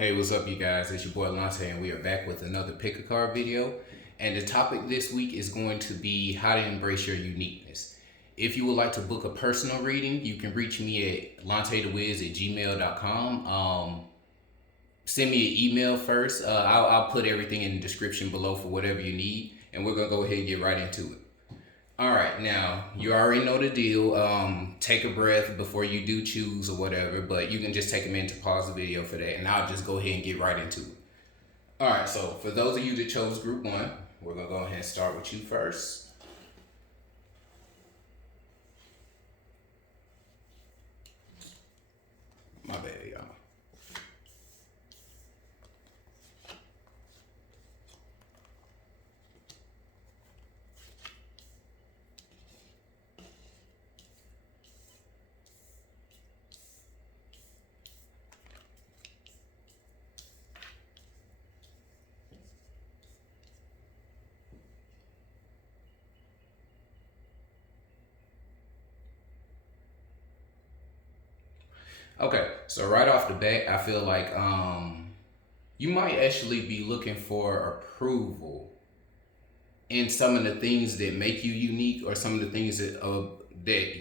Hey, what's up, you guys? It's your boy Lante, and we are back with another pick a card video. And the topic this week is going to be how to embrace your uniqueness. If you would like to book a personal reading, you can reach me at lantethewiz@gmail.com. Send me an email first. I'll put everything in the description below for whatever you need, and we're gonna go ahead and get right into it. All right, now you already know the deal. Take a breath before you do choose or whatever, but you can just take a minute to pause the video for that, and I'll just go ahead and get right into it. All right, so for those of you that chose group one, we're gonna go ahead and start with you first. My bad, y'all. Okay, so right off the bat, I feel like you might actually be looking for approval in some of the things that make you unique, or some of the things that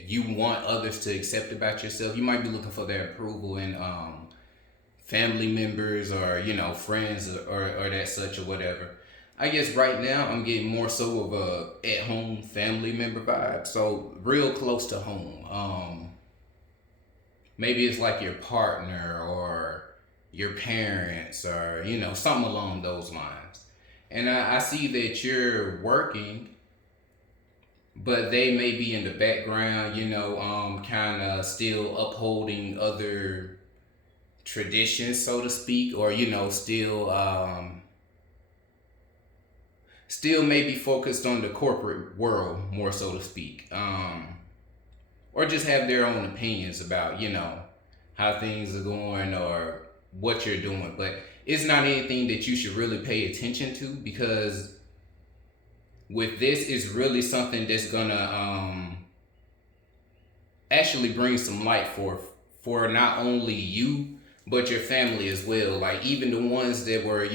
you want others to accept about yourself. You might be looking for their approval in family members, or friends, or that such or whatever. I guess right now I'm getting more so of a at home family member vibe, so real close to home. Maybe it's like your partner or your parents, or something along those lines. And I see that you're working, but they may be in the background, kind of still upholding other traditions, so to speak, or still maybe focused on the corporate world, more so to speak, or just have their own opinions about how things are going or what you're doing. But it's not anything that you should really pay attention to, because with this, it's really something that's gonna actually bring some light for not only you but your family as well. Like, even the ones that were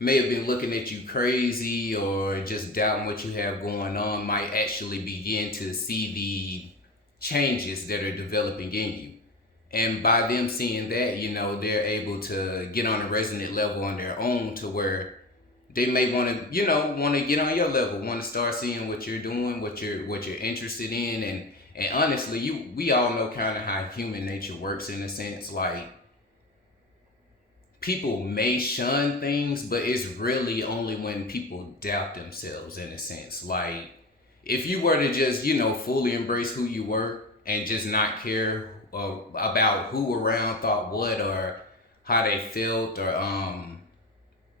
may have been looking at you crazy or just doubting what you have going on might actually begin to see the changes that are developing in you. And by them seeing that, they're able to get on a resonant level on their own, to where they may want to get on your level, want to start seeing what you're doing, what you're interested in. And honestly, we all know kind of how human nature works, in a sense. Like, people may shun things, but it's really only when people doubt themselves, in a sense. Like, if you were to just fully embrace who you were and just not care about who around thought what, or how they felt, or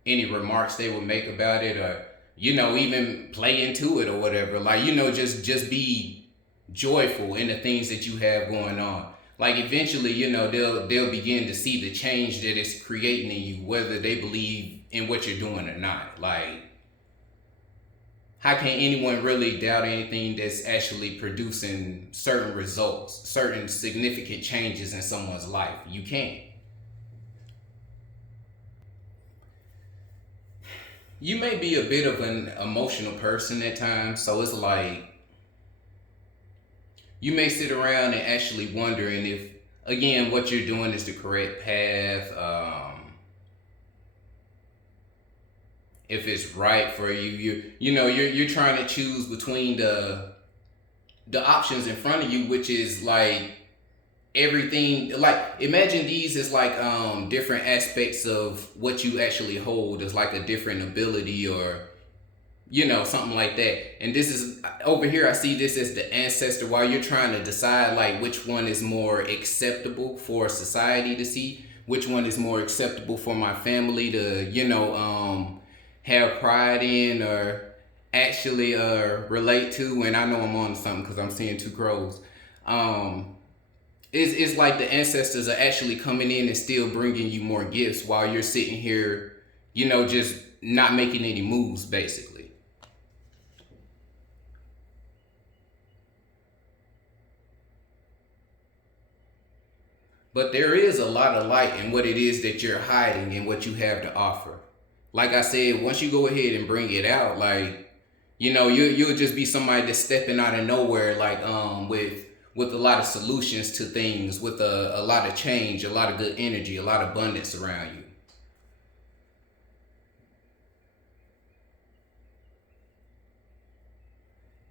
any remarks they would make about it, or even play into it or whatever, like, just be joyful in the things that you have going on. Like, eventually, they'll begin to see the change that it's creating in you, whether they believe in what you're doing or not. Like, how can anyone really doubt anything that's actually producing certain results, certain significant changes in someone's life? You can't. You may be a bit of an emotional person at times, so it's like you may sit around and actually wondering if, again, what you're doing is the correct path, if it's right for you. You're trying to choose between the options in front of you, which is like everything. Like, imagine these as like different aspects of what you actually hold as like a different ability, or something like that. And this is over here, I see this as the ancestor, while you're trying to decide like which one is more acceptable for society to see, which one is more acceptable for my family to have pride in, or actually relate to. And I know I'm on to something because I'm seeing two crows. It's like the ancestors are actually coming in and still bringing you more gifts, while you're sitting here, just not making any moves, basically. But there is a lot of light in what it is that you're hiding and what you have to offer. Like I said, once you go ahead and bring it out, like, you'll just be somebody that's stepping out of nowhere, like with a lot of solutions to things, with a lot of change, a lot of good energy, a lot of abundance around you.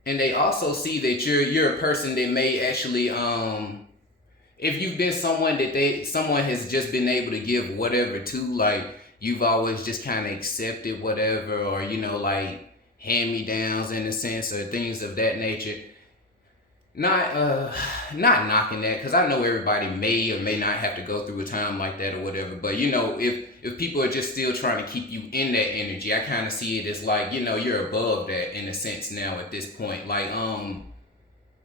And they also see that you're a person that may actually if you've been someone that someone has just been able to give whatever to, like you've always just kind of accepted whatever, or like hand me downs in a sense, or things of that nature. Not knocking that, because I know everybody may or may not have to go through a time like that or whatever. But if people are just still trying to keep you in that energy, I kind of see it as like you're above that in a sense now at this point. Like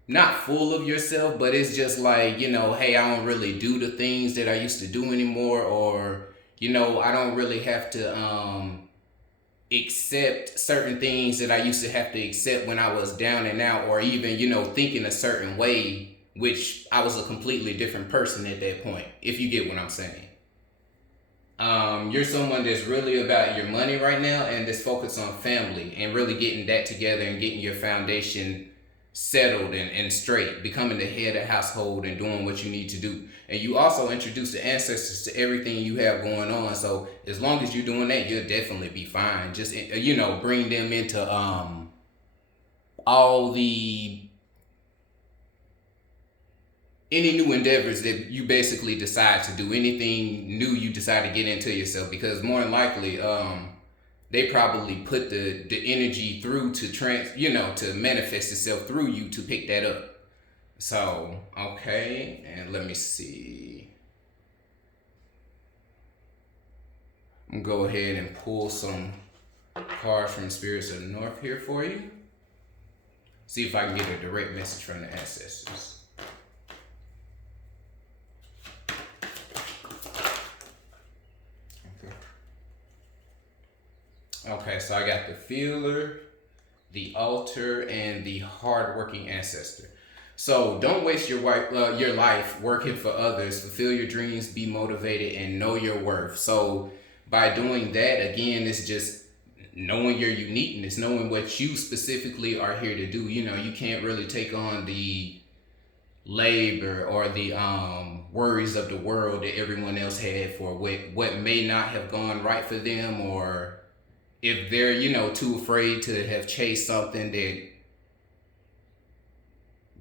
not full of yourself, but it's just like hey, I don't really do the things that I used to do anymore, or I don't really have to accept certain things that I used to have to accept when I was down and out, or even thinking a certain way, which I was a completely different person at that point, if you get what I'm saying. You're someone that's really about your money right now, and that's focused on family and really getting that together and getting your foundation settled and straight, becoming the head of household and doing what you need to do. And you also introduce the ancestors to everything you have going on. So as long as you're doing that, you'll definitely be fine. Just bring them into all the any new endeavors that you basically decide to do, anything new you decide to get into yourself, because more than likely they probably put the energy through to to manifest itself through you to pick that up. So okay, and let me see, I'm gonna go ahead and pull some cards from the spirits of the north here for you, see if I can get a direct message from the ancestors. Okay, so I got the feeler, the altar, and the hardworking ancestor. So don't waste your life working for others. Fulfill your dreams, be motivated, and know your worth. So by doing that, again, it's just knowing your uniqueness, knowing what you specifically are here to do. You can't really take on the labor or the worries of the world that everyone else had for what may not have gone right for them, or if they're too afraid to have chased something that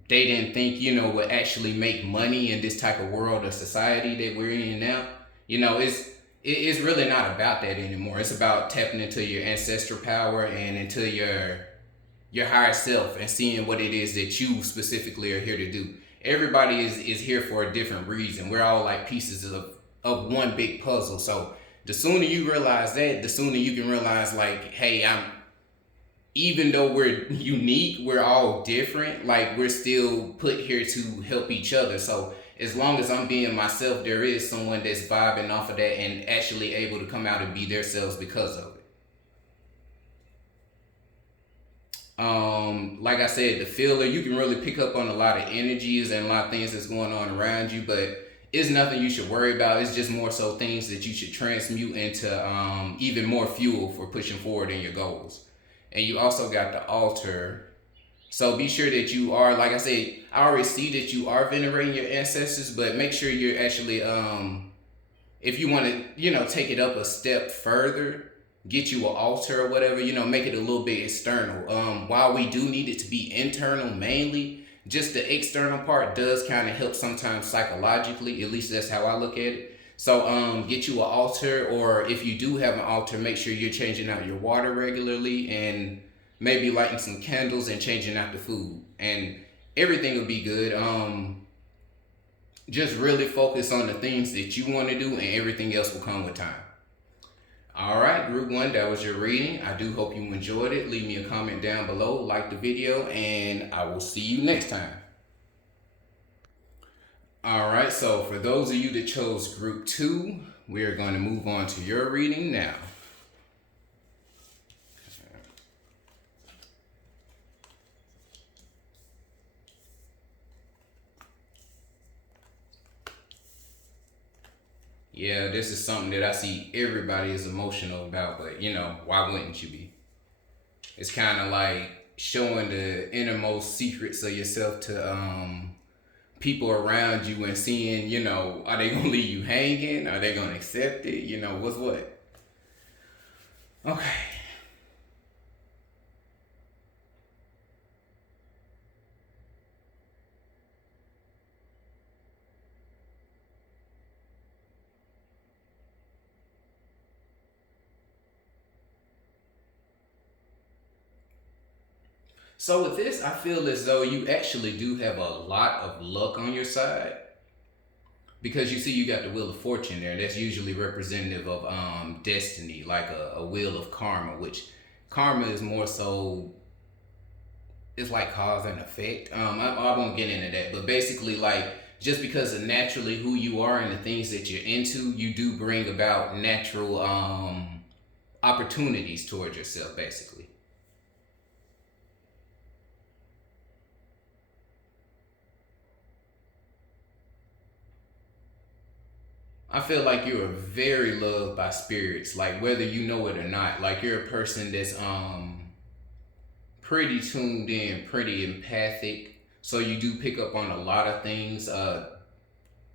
they didn't think would actually make money in this type of world or society that we're in now. It's really not about that anymore. It's about tapping into your ancestral power and into your higher self, and seeing what it is that you specifically are here to do. Everybody is here for a different reason. We're all like pieces of one big puzzle. So the sooner you realize that, the sooner you can realize, like, hey, even though we're unique, we're all different, like we're still put here to help each other. So as long as I'm being myself, there is someone that's vibing off of that and actually able to come out and be themselves because of it. Like I said, the feeler, you can really pick up on a lot of energies and a lot of things that's going on around you, but it's nothing you should worry about. It's just more so things that you should transmute into even more fuel for pushing forward in your goals. And you also got the altar. So be sure that you are, like I said, I already see that you are venerating your ancestors, but make sure you're actually, if you want to, take it up a step further, get you an altar or whatever, make it a little bit external. While we do need it to be internal mainly, just the external part does kind of help sometimes psychologically. At least that's how I look at it. So get you an altar, or if you do have an altar, make sure you're changing out your water regularly, and maybe lighting some candles and changing out the food, and everything will be good. Just really focus on the things that you want to do, and everything else will come with time. All right, group one, that was your reading. I do hope you enjoyed it. Leave me a comment down below, like the video, and I will see you next time. All right, so for those of you that chose group two, we are going to move on to your reading now. Yeah, this is something that I see everybody is emotional about, but why wouldn't you be? It's kind of like showing the innermost secrets of yourself to people around you and seeing, are they gonna leave you hanging? Are they gonna accept it? What's what? Okay. So with this, I feel as though you actually do have a lot of luck on your side because you see you got the wheel of fortune there. That's usually representative of destiny, like a wheel of karma, which karma is more so it's like cause and effect. I won't get into that, but basically, like just because of naturally who you are and the things that you're into, you do bring about natural opportunities towards yourself, basically. I feel like you're very loved by spirits, like whether you know it or not. Like you're a person that's pretty tuned in, pretty empathic. So you do pick up on a lot of things,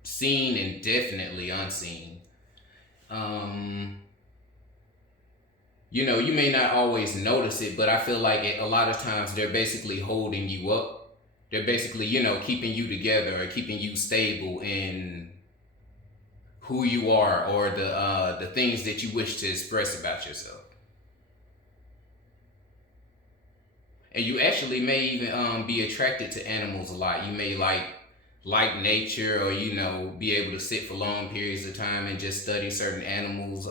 seen and definitely unseen. Um, you may not always notice it, but I feel like a lot of times they're basically holding you up. They're basically, keeping you together or keeping you stable in who you are or the things that you wish to express about yourself. And you actually may even be attracted to animals a lot. You may like nature, or be able to sit for long periods of time and just study certain animals.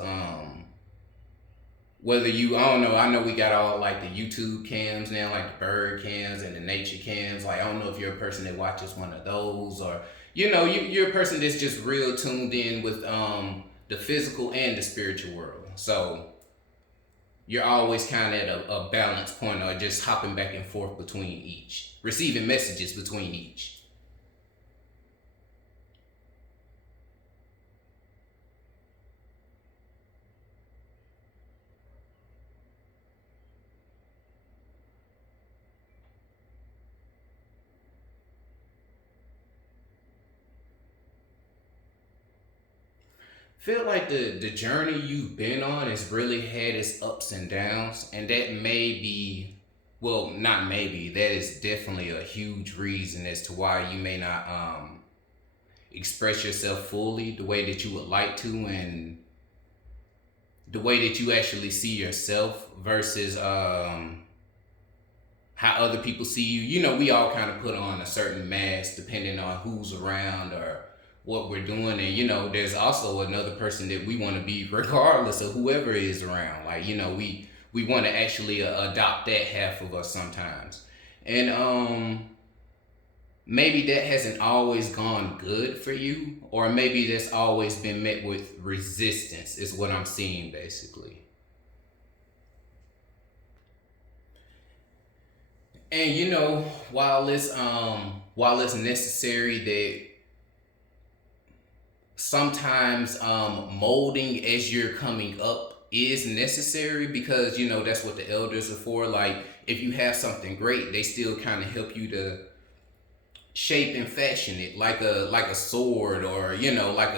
Whether you I don't know, I know we got all like the YouTube cams now, like the bird cams and the nature cams. Like I don't know if you're a person that watches one of those, or you're a person that's just real tuned in with the physical and the spiritual world. So you're always kind of at a balance point, or just hopping back and forth between each, receiving messages between each. Feel like the journey you've been on has really had its ups and downs, and that may be, well, not maybe, that is definitely a huge reason as to why you may not express yourself fully the way that you would like to, and the way that you actually see yourself versus how other people see you. We all kind of put on a certain mask depending on who's around or what we're doing. And, there's also another person that we want to be regardless of whoever is around. Like, we want to actually adopt that half of us sometimes. And maybe that hasn't always gone good for you, or maybe that's always been met with resistance, is what I'm seeing basically. And while it's necessary that sometimes molding as you're coming up is necessary, because that's what the elders are for. Like if you have something great, they still kind of help you to shape and fashion it, like a sword, or like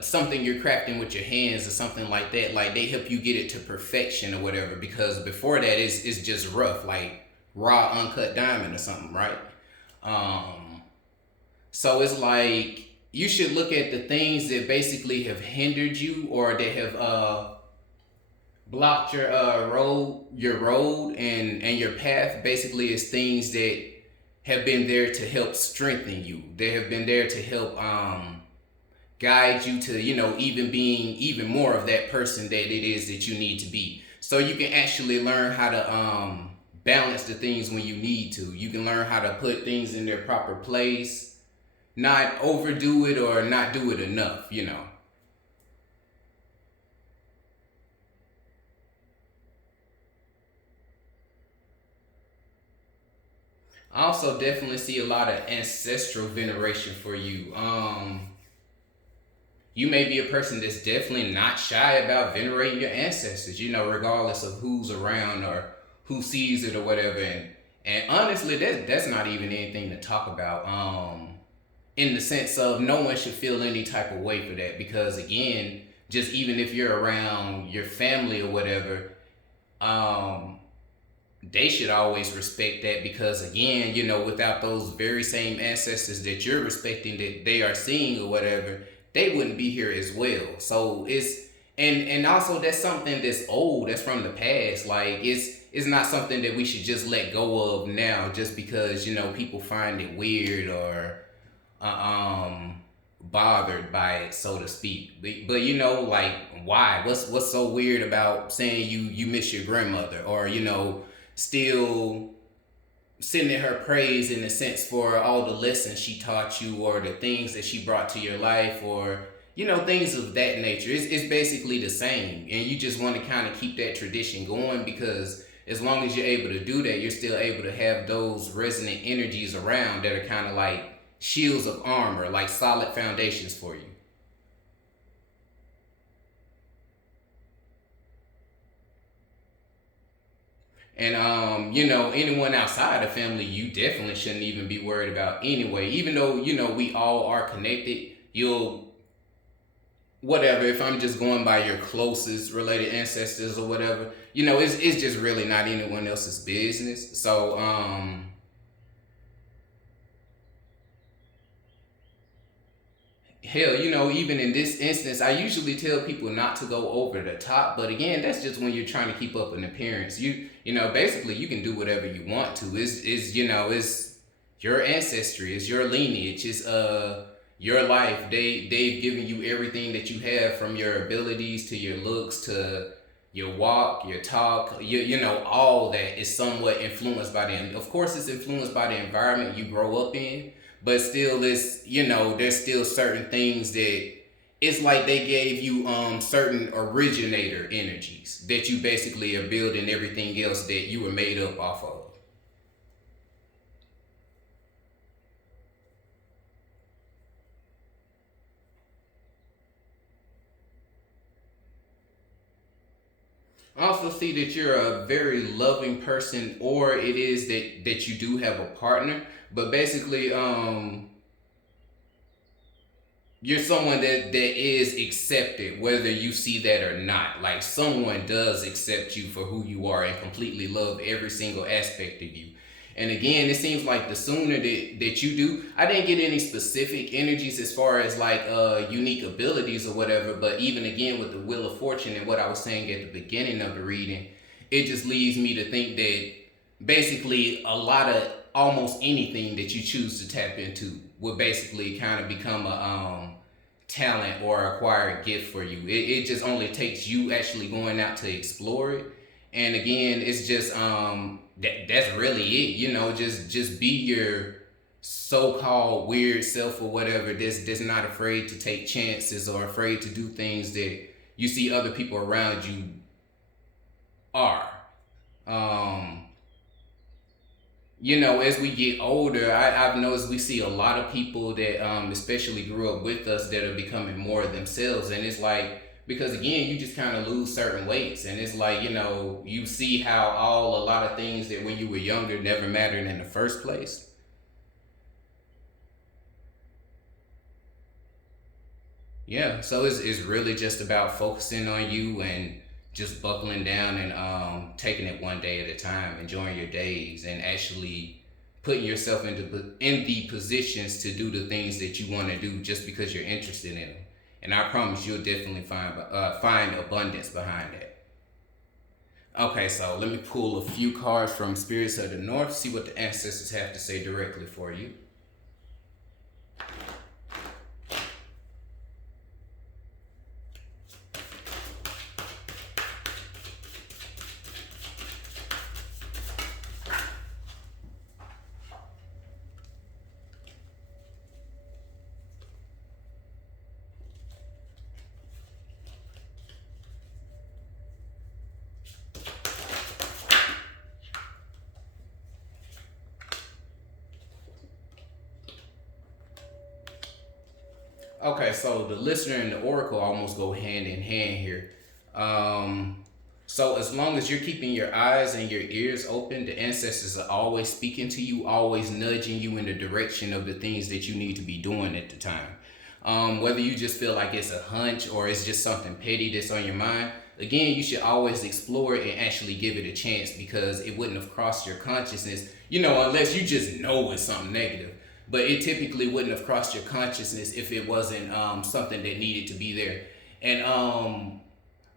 something you're crafting with your hands or something like that. Like they help you get it to perfection or whatever, because before that it's just rough, like raw uncut diamond or something, right? um so it's like you should look at the things that basically have hindered you, or that have blocked your road and your path, basically, is things that have been there to help strengthen you. They have been there to help guide you to even being even more of that person that it is that you need to be, so you can actually learn how to balance the things when you need to. You can learn how to put things in their proper place, not overdo it or not do it enough. I also definitely see a lot of ancestral veneration for you. you may be a person that's definitely not shy about venerating your ancestors, regardless of who's around or who sees it or whatever. And honestly, that's not even anything to talk about. In the sense of no one should feel any type of way for that, because again, just even if you're around your family or whatever, they should always respect that, because again, without those very same ancestors that you're respecting, that they are seeing or whatever, they wouldn't be here as well. So and also that's something that's old, that's from the past. Like it's not something that we should just let go of now, just because people find it weird or bothered by it, so to speak. But like, why? What's so weird about saying you miss your grandmother, or still sending her praise in a sense for all the lessons she taught you, or the things that she brought to your life, or things of that nature. It's basically the same, and you just want to kind of keep that tradition going, because as long as you're able to do that, you're still able to have those resonant energies around that are kind of like shields of armor, like solid foundations for you. And anyone outside of family, you definitely shouldn't even be worried about anyway. Even though we all are connected, you'll whatever. If I'm just going by your closest related ancestors or whatever, it's just really not anyone else's business. So hell, even in this instance, I usually tell people not to go over the top. But again, that's just when you're trying to keep up an appearance. Basically, you can do whatever you want to. It's your ancestry, it's your lineage, it's your life. They've given you everything that you have, from your abilities to your looks to your walk, your talk. All that is somewhat influenced by them. Of course, it's influenced by the environment you grow up in. But still, there's still certain things that it's like they gave you certain originator energies that you basically are building everything else that you were made up off of. I also see that you're a very loving person, or it is that you do have a partner, but basically, you're someone that is accepted, whether you see that or not. Like, someone does accept you for who you are and completely love every single aspect of you. And again, it seems like the sooner that you do, I didn't get any specific energies as far as like unique abilities or whatever, but even again with the Wheel of Fortune and what I was saying at the beginning of the reading, it just leads me to think that basically a lot of almost anything that you choose to tap into will basically kind of become a talent or acquired gift for you. It just only takes you actually going out to explore it. And again, it's just that's really it. Just be your so-called weird self or whatever. That's not afraid to take chances or afraid to do things that you see other people around you are. Um, as we get older, I've noticed we see a lot of people that especially grew up with us that are becoming more themselves. And it's like, because again, you just kind of lose certain weights. And it's like, you see how a lot of things that when you were younger never mattered in the first place. Yeah, so it's really just about focusing on you and just buckling down and taking it one day at a time, enjoying your days, and actually putting yourself in the positions to do the things that you want to do just because you're interested in them. And I promise you'll definitely find abundance behind that. Okay, so let me pull a few cards from Spirits of the North, see what the ancestors have to say directly for you. Okay, so the listener and the oracle almost go hand in hand here. Um, so as long as you're keeping your eyes and your ears open, the ancestors are always speaking to you, always nudging you in the direction of the things that you need to be doing at the time. Whether you just feel like it's a hunch or it's just something petty that's on your mind, again, you should always explore it and actually give it a chance because it wouldn't have crossed your consciousness, unless you just know it's something negative. But it typically wouldn't have crossed your consciousness if it wasn't something that needed to be there. And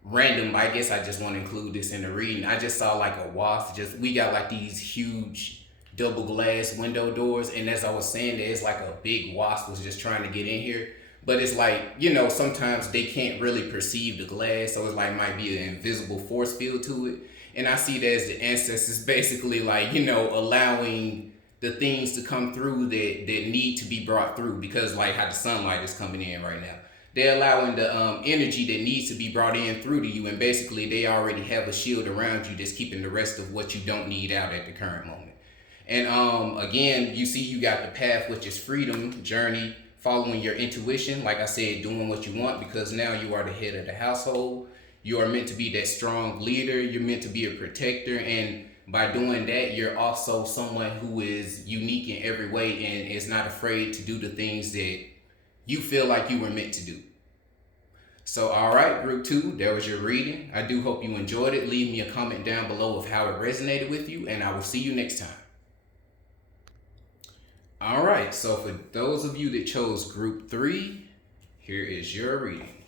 random, I guess I just want to include this in the reading. I just saw like a wasp. We got like these huge double glass window doors, and as I was saying, it's like a big wasp was just trying to get in here. But it's like, sometimes they can't really perceive the glass, so it's like might be an invisible force field to it. And I see that as the ancestors basically like, allowing the things to come through that need to be brought through, because like how the sunlight is coming in right now, they're allowing the energy that needs to be brought in through to you, and basically they already have a shield around you that's keeping the rest of what you don't need out at the current moment. And again, you see you got the path, which is freedom, journey, following your intuition, like I said, doing what you want, because now you are the head of the household. You are meant to be that strong leader. You're meant to be a protector, and by doing that, you're also someone who is unique in every way and is not afraid to do the things that you feel like you were meant to do. So, all right, group 2, that was your reading. I do hope you enjoyed it. Leave me a comment down below of how it resonated with you, and I will see you next time. All right, so for those of you that chose group 3, here is your reading.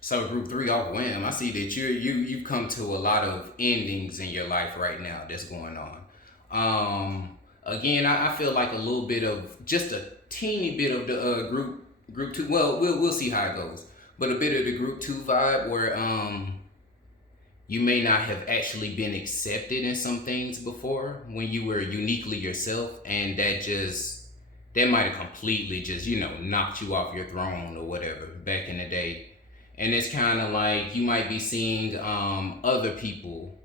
So group 3 off whim, I see that you've come to a lot of endings in your life right now that's going on. Again, I feel like a little bit of just a teeny bit of the group 2. Well, we'll see how it goes, but a bit of the group 2 vibe where you may not have actually been accepted in some things before when you were uniquely yourself, and that might have completely just knocked you off your throne or whatever back in the day. And it's kind of like you might be seeing other people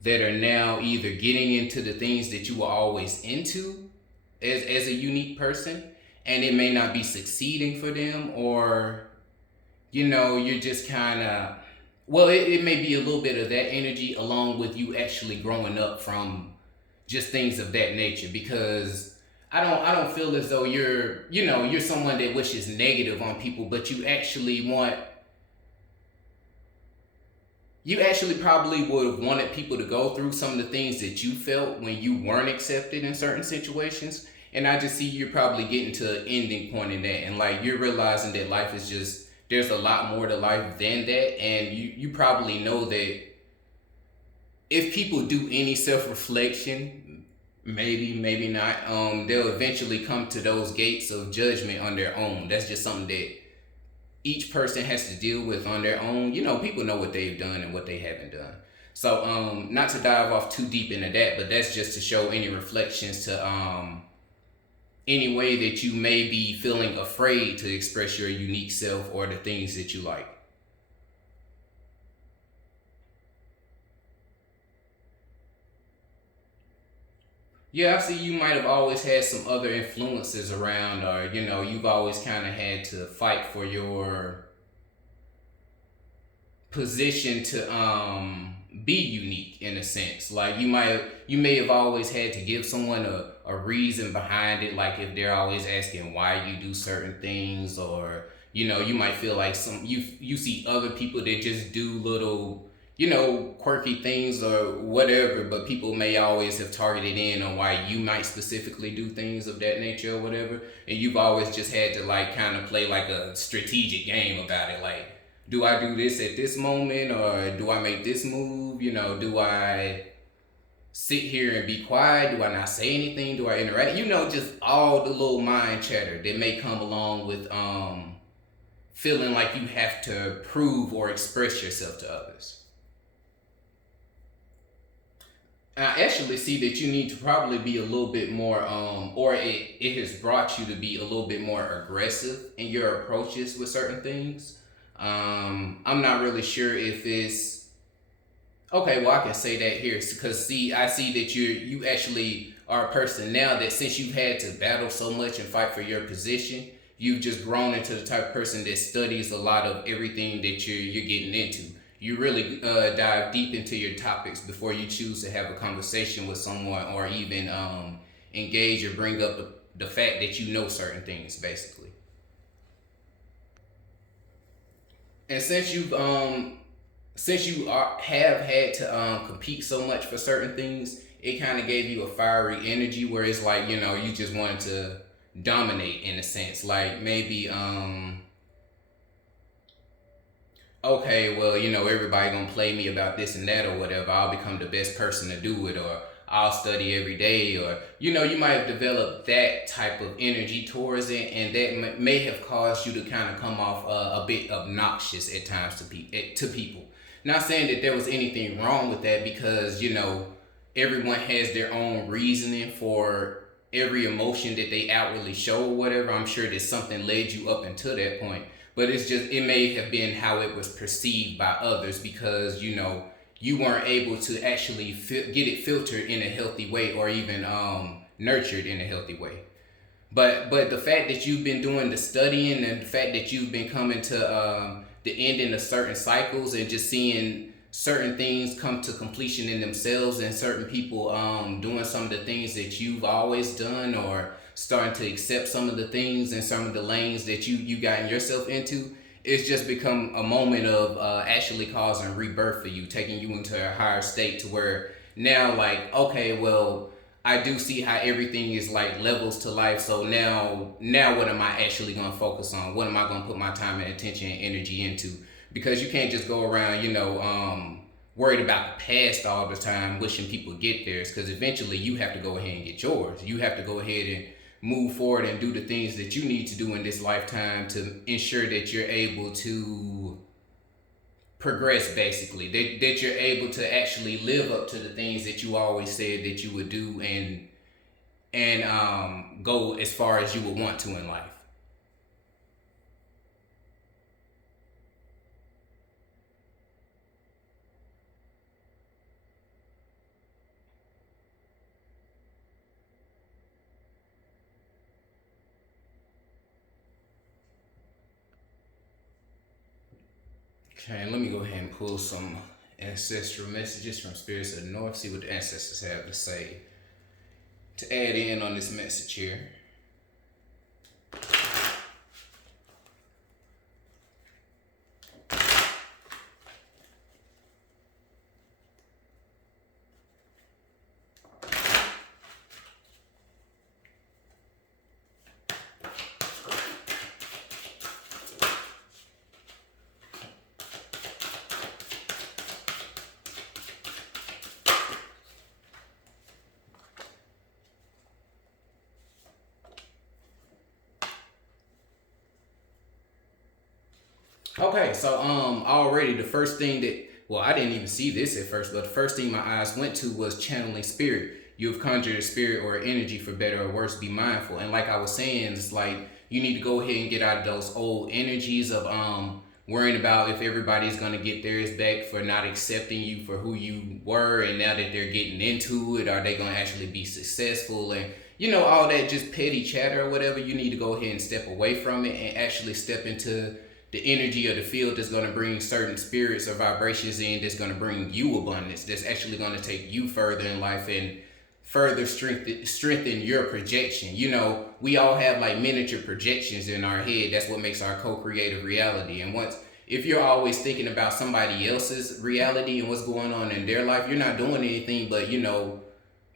that are now either getting into the things that you were always into as a unique person, and it may not be succeeding for them, or you're just kind of, well, it may be a little bit of that energy along with you actually growing up from just things of that nature, because I don't feel as though you're someone that wishes negative on people, but you actually probably would have wanted people to go through some of the things that you felt when you weren't accepted in certain situations. And I just see you're probably getting to an ending point in that, and like you're realizing that life is just, there's a lot more to life than that. And you probably know that if people do any self-reflection, maybe not, they'll eventually come to those gates of judgment on their own. That's just something that each person has to deal with on their own. People know what they've done and what they haven't done. So not to dive off too deep into that, but that's just to show any reflections to any way that you may be feeling afraid to express your unique self or the things that you like. Yeah, I see you might have always had some other influences around, or you've always kind of had to fight for your position to be unique in a sense. Like you may have always had to give someone a reason behind it, like if they're always asking why you do certain things, or you might feel like you see other people that just do little quirky things or whatever, but people may always have targeted in on why you might specifically do things of that nature or whatever, and you've always just had to like kind of play like a strategic game about it, like, do I do this at this moment, or do I make this move? Do I sit here and be quiet? Do I not say anything? Do I interact? Just all the little mind chatter that may come along with feeling like you have to prove or express yourself to others. I actually see that you need to probably be a little bit more, or it has brought you to be a little bit more aggressive in your approaches with certain things. I'm not really sure if it's okay. Well, I can say that here because see, I see that you actually are a person now that since you've had to battle so much and fight for your position, you've just grown into the type of person that studies a lot of everything that you're getting into. You really dive deep into your topics before you choose to have a conversation with someone or even engage or bring up the fact that you know certain things, basically. And since you have had to compete so much for certain things, it kind of gave you a fiery energy where it's like you just wanted to dominate in a sense. Like maybe okay, well, everybody gonna play me about this and that or whatever. I'll become the best person to do it, or I'll study every day, or you might have developed that type of energy towards it, and that may have caused you to kind of come off a bit obnoxious at times to people. Not saying that there was anything wrong with that because everyone has their own reasoning for every emotion that they outwardly show or whatever. I'm sure that something led you up until that point, but it's just it may have been how it was perceived by others because you weren't able to actually get it filtered in a healthy way or even nurtured in a healthy way. But the fact that you've been doing the studying and the fact that you've been coming to the ending of certain cycles and just seeing certain things come to completion in themselves and certain people doing some of the things that you've always done or starting to accept some of the things and some of the lanes that you gotten yourself into, it's just become a moment of actually causing rebirth for you, taking you into a higher state to where now like, okay, well, I do see how everything is like levels to life. So now what am I actually going to focus on? What am I going to put my time and attention and energy into? Because you can't just go around, worried about the past all the time, wishing people get theirs. Because eventually you have to go ahead and get yours. You have to go ahead and move forward and do the things that you need to do in this lifetime to ensure that you're able to progress, basically that you're able to actually live up to the things that you always said that you would do and go as far as you would want to in life. Okay, let me go ahead and pull some ancestral messages from spirits of the north, see what the ancestors have to say to add in on this message here. Okay, so already the first thing that well, I didn't even see this at first, but the first thing my eyes went to was channeling spirit. You have conjured a spirit or energy for better or worse. Be mindful. And like I was saying, it's like you need to go ahead and get out of those old energies of worrying about if everybody's gonna get theirs back for not accepting you for who you were, and now that they're getting into it, are they gonna actually be successful? And all that just petty chatter or whatever. You need to go ahead and step away from it and actually step into the energy of the field that's going to bring certain spirits or vibrations in, that's going to bring you abundance, that's actually going to take you further in life and further strengthen your projection. We all have like miniature projections in our head. That's what makes our co-creative reality. And if you're always thinking about somebody else's reality and what's going on in their life, you're not doing anything but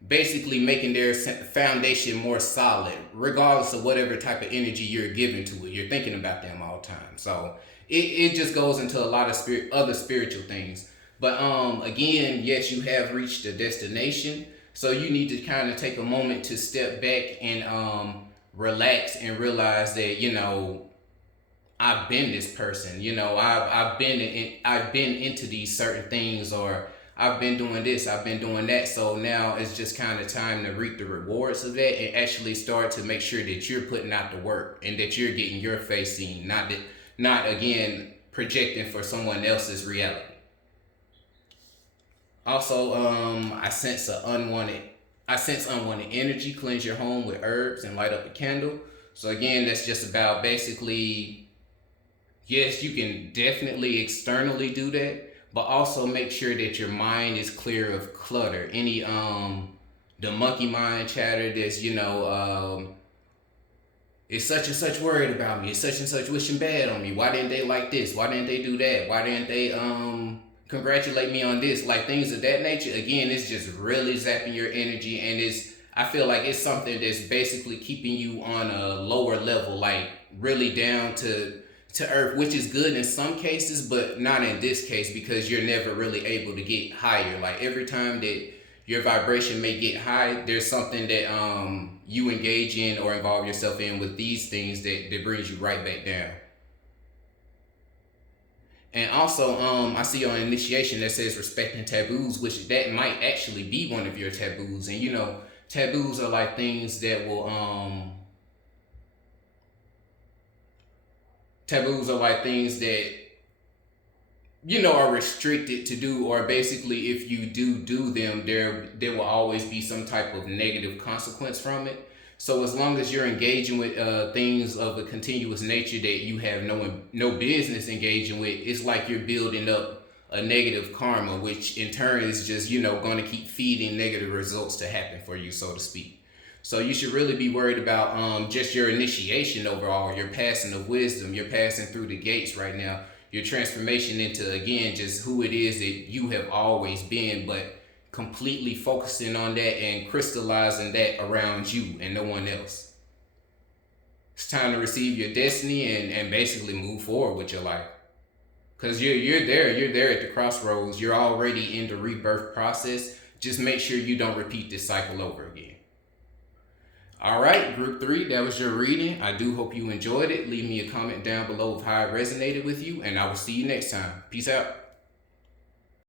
basically making their foundation more solid, regardless of whatever type of energy you're giving to it. You're thinking about them all the time. So it just goes into a lot of other spiritual things. But again, yes, you have reached a destination. So you need to kind of take a moment to step back and relax and realize that, I've been this person. I've been into these certain things, or I've been doing this, I've been doing that. So now it's just kind of time to reap the rewards of that and actually start to make sure that you're putting out the work and that you're getting your face seen, not again projecting for someone else's reality. Also, I sense unwanted energy. Cleanse your home with herbs and light up a candle. So again, that's just about basically, yes, you can definitely externally do that, but also make sure that your mind is clear of clutter. Any the monkey mind chatter that's, is such and such worried about me, is such and such wishing bad on me. Why didn't they like this? Why didn't they do that? Why didn't they congratulate me on this? Like things of that nature. Again, it's just really zapping your energy, and I feel like it's something that's basically keeping you on a lower level, like really down to earth, which is good in some cases, but not in this case, because you're never really able to get higher. Like every time that your vibration may get high, there's something that you engage in or involve yourself in with these things that brings you right back down. And also, I see on initiation that says respecting taboos, which that might actually be one of your taboos. And taboos are like things that will taboos are like things that are restricted to do, or basically if you do them, there will always be some type of negative consequence from it. So as long as you're engaging with things of a continuous nature that you have no business engaging with, it's like you're building up a negative karma, which in turn is just going to keep feeding negative results to happen for you, so to speak. So you should really be worried about just your initiation overall, your passing of wisdom, your passing through the gates right now, your transformation into, again, just who it is that you have always been, but completely focusing on that and crystallizing that around you and no one else. It's time to receive your destiny and basically move forward with your life. Because you're there at the crossroads. You're already in the rebirth process. Just make sure you don't repeat this cycle over again. All right, group 3, that was your reading. I do hope you enjoyed it. Leave me a comment down below of how it resonated with you, and I will see you next time. Peace out.